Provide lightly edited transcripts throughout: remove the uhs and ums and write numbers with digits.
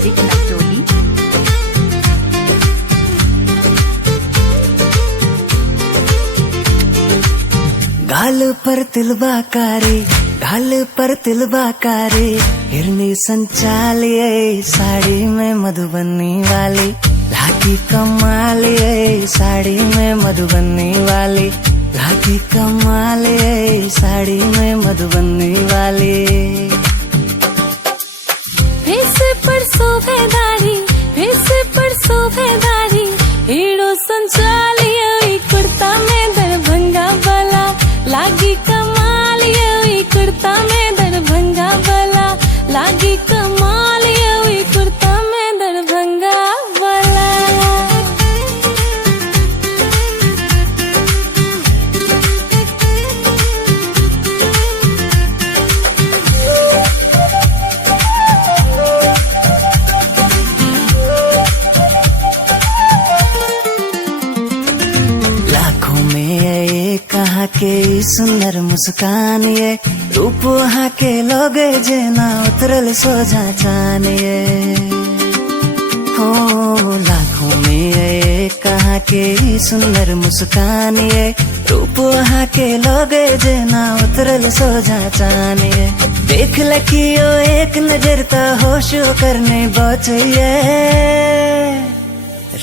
Music नक्टोली। गाल पर तिलबा कारी, गाल पर तिलबा कारी, हिरनी संचालिए साड़ी में मधुबनी वाली, लागी कमालिए साड़ी में मधुबनी वाली, लागी कमालिए साड़ी में मधुबनी वाली। भेसे पर शोभेदारी, भेसे पर शोभेदारी, हीरो संचालिए कुर्ता में दरभंगा वाला, लागी कमालिए कुर्ता में दरभंगा वाला, लागी कमालिए कुर्ता में दरभंगा वाला। लाखों में ये कहाँ के सुंदर मुस्कान, ये रूप वहाँ के लोग जेना उतरल सोझा चानिए। हो लाखों में ये कहाँ के सुंदर मुस्कान, ये रूप वहाँ के लोग जेना उतरल सोझा चानिए। देख लखियो एक नजर तो होश करने बचिए,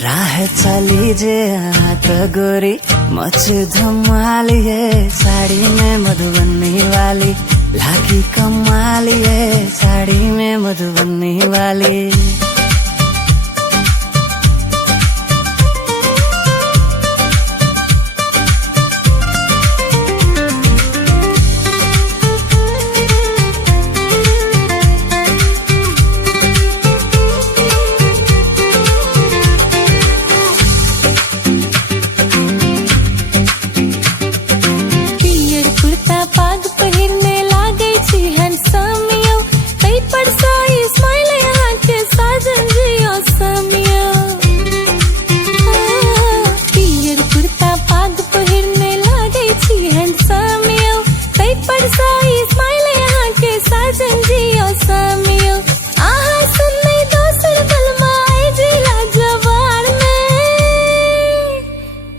राह चली जे हाथ गोरी मच धमालिए साड़ी में मधुबनी वाली, लागी कमालिए साड़ी में मधुबनी वाली।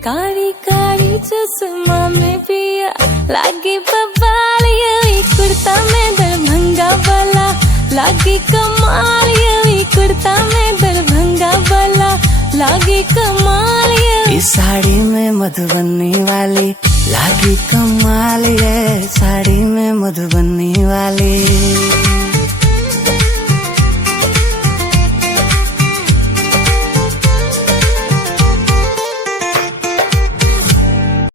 कारी कारी चश्मा में पिया लागी बवालिए कुर्ता में दरभंगा वाला, लागी कमालिए कुर्ता में दरभंगा वाला, लागी कमालिए इस साड़ी में मधुबनी वाली, लागी कमालिए साड़ी में मधुबनी वाली।